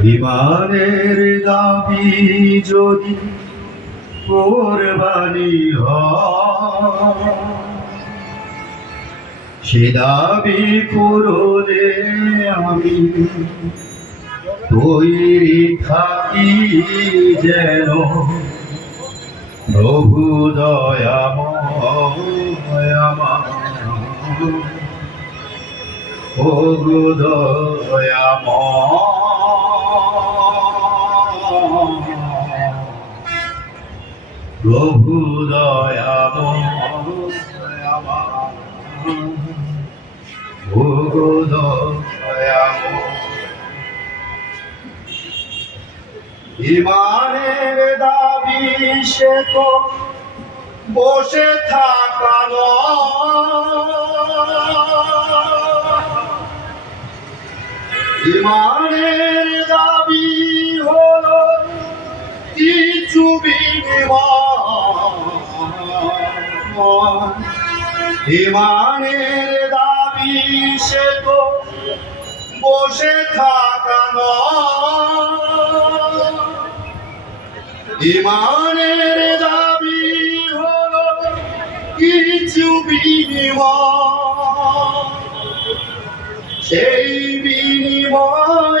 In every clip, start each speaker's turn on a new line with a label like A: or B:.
A: বিমানের দাবি যদি কোরবানি সে দাবি পূরণে আমি তৈরি থাকি যেন প্রভু দয়াময় আমার। ও দয়াময় প্রভু ও ইমানের দাবি সে তো বসে থাকা ইমানের দাবি কিছু বিনিময় ইমানের দাবি সে তো বসে থাকা ইমানের দাবি হলো কিছু বিনিময়। সেই বিনিময়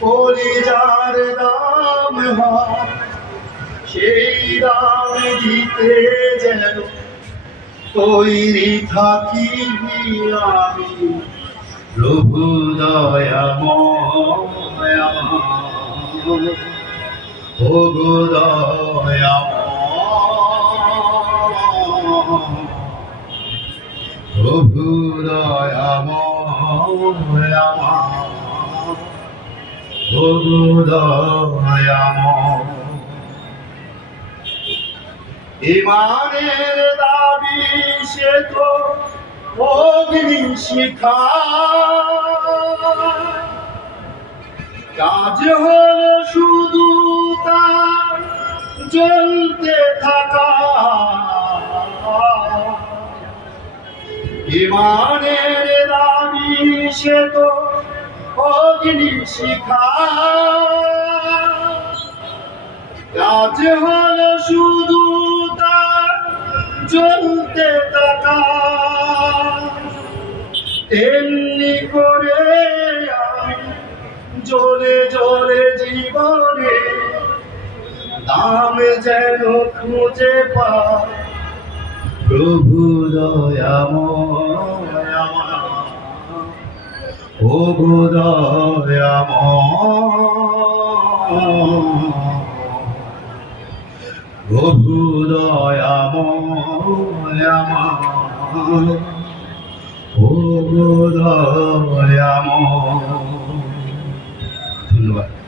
A: কলিজার দাম সেই দাম দিতে যেন তৈরি থাকি আমি। প্রভু দয়াময় আমার ও গো দয়াময় প্রভু দয়াময় আমার ইমানের দাবি সে তো অগ্নি শিখা। কাজ হল শুধু তার জ্বলতে থাকা। ইমানের দাবি সে তো অগ্নি শিখা কাজ হল শুধু তার। জ্বলতে থাকা তেমনি করে আমি জোরে জোরে জীবনে দাম যেন খুঁজে পাই প্রভু দয়াময় গো দয়াময় প্রভু দয়াময় আমার ও ধন্যবাদ।